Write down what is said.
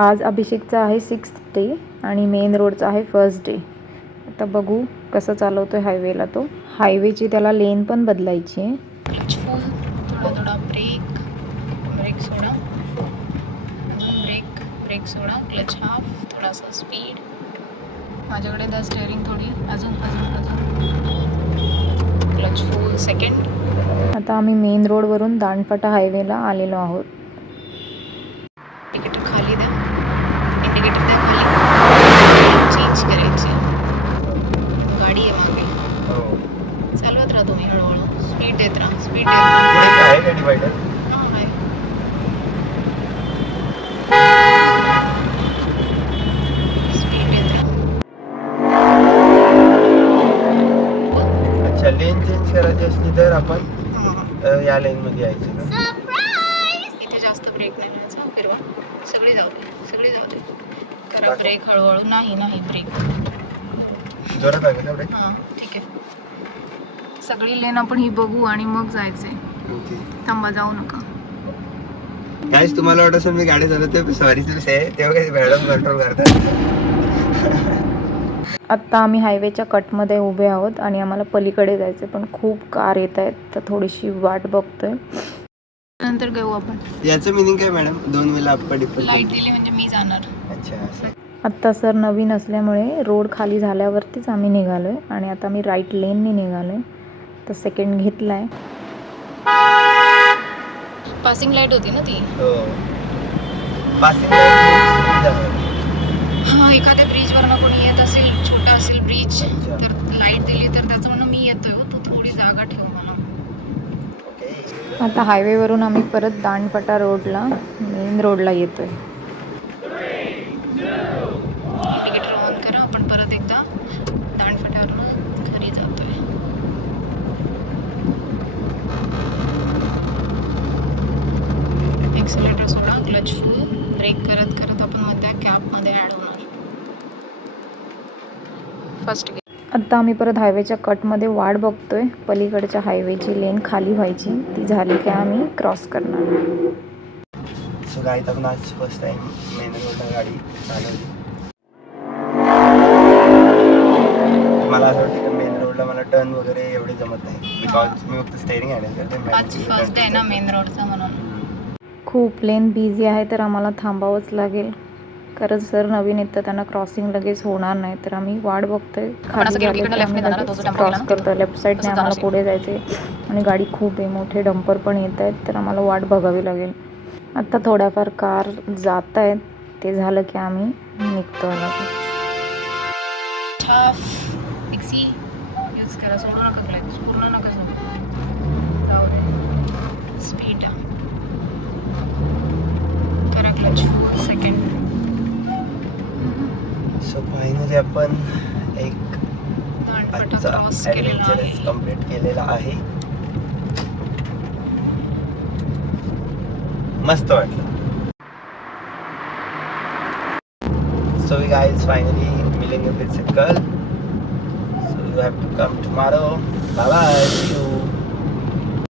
आज अभिषेकचा आहे 6th day आणि मेन रोडचा आहे 1st डे. आता बघू कसं चालवतोय हायवेला तो. हायवेची त्याला लेन पण बदलायची आहे. क्लच फुल, थोडा थोडा ब्रेक, ब्रेक सोडा, ब्रेक, ब्रेक सोडा, क्लच हाफ, थोडासा स्पीड. माझ्याकडे द स्टेअरिंग थोडी अजून अजून अजून क्लच फुल सेकंड. आता आम्ही मेन रोडवरून दांडफटा हायवेला आलेलो आहोत. इंडिकेटर खाली द्या, इंडिकेटर द्या खाली, चेंज करायची. गाडी आहे मागे, चालवत राहा तुम्ही हळूहळू, स्पीड देत राहा, स्पीड देत राहा. आहे का डिवायडर? हां आहे. स्पीड देत राहा. अच्छा, लेन चेंज करायची असली तर आपण हां, या लेन मध्ये यायचं का? इथे जास्त ब्रेक नाही करायचा, फिरवा, सगळी जाऊ दे, सगळी जाऊ दे. करा ब्रेक हळूहळू, नाही नाही ब्रेक. जोरात आहे का ब्रेक? हां ठीक आहे. सगळी लेन आपण ही बघू आणि मग जायचंय. थांबा, जाऊ नका. काहीच तुम्हाला वाटत असेल मी गाडी चालवते, सॉरी टू से, तेव्हा काही मॅडम कंट्रोल करतात. आत्ता आम्ही हायवेच्या कटमध्ये उभे आहोत आणि आम्हाला पलीकडे जायचं पण खूप कार येत आहेत, तर थोडीशी वाट बघतोय. नंतर घेऊ आपण. याचं मिनिंग काय मॅडम? 2 वेळा अप्पा डिप्पा. लाईट दिली म्हणजे मी जाणार. अच्छा असं. आत्ता सर नवीन असल्यामुळे रोड खाली झाल्यावरतीच आम्ही निघालो आहे आणि आता मी राईट लेननी निघालो आहे. तर सेकंड घेतला आहे. पासिंग लाईट होती ना ती. हो, पासिंग हां, एखाद्या ब्रिजवरनं कोणी येत असेल, छोटा असेल ब्रिज, तर लाईट दिली तर त्याचं म्हणणं मी येतोय हो, तू थोडी जागा ठेव मला. आता हायवेवरून आम्ही परत दांडफटा रोडला मेन रोडला येतोय. इंडिकेटर ऑन करा, आपण परत एकदा दांडफट्यावरून घरी जातोय. एक्सिलेटर सोडा, क्लच फुल, ब्रेक करत करत आपण मग त्या कॅबमध्ये ॲड होणार. फर्स्ट गे. आत्ता आम्ही परत हायवेच्या कटमध्ये वाट बघतोय. पलीकडच्या हायवेची लेन खाली व्हायची, ती झाली की आम्ही क्रॉस करणार. सो गाईत आपण आज फर्स्ट टाइम मेन रोडला गाडी चालवली. मला असं वाटतं की मेन रोडला मला टर्न वगैरे एवढे जमत नाही, बिकॉज मी फक्त स्टेअरिंग हँडल करते. आज फर्स्ट आहे ना मेन रोडचा म्हणून. खूप लेन बिझी आहे तर आम्हाला थांबावंच लागेल, कारण सर नवीन येतं, त्यांना क्रॉसिंग लगेच होणार नाही. तर आम्ही वाट बघतोय. खाली क्रॉस करतोय, लेफ्ट साईडने आम्हाला पुढे जायचे आणि गाडी खूप आहे, मोठे डंपर पण येत आहेत, तर आम्हाला वाट बघावी लागेल. आत्ता थोड्याफार कार जात आहेत, ते झालं की आम्ही निघतो. एक्सी यूज करा, सोडू नका क्लच, पूर्ण नका सोडू, जाऊ दे, स्पीड करा, क्लच फुल सेकंड. सो फायनली आपण एक दांडफटा क्रॉस केलेला आहे. कंप्लीट केलेला आहे. मस्त वाटलं. So we guys finally मिलेंगे फिर से कल. So you have to come tomorrow. Bye bye. See you.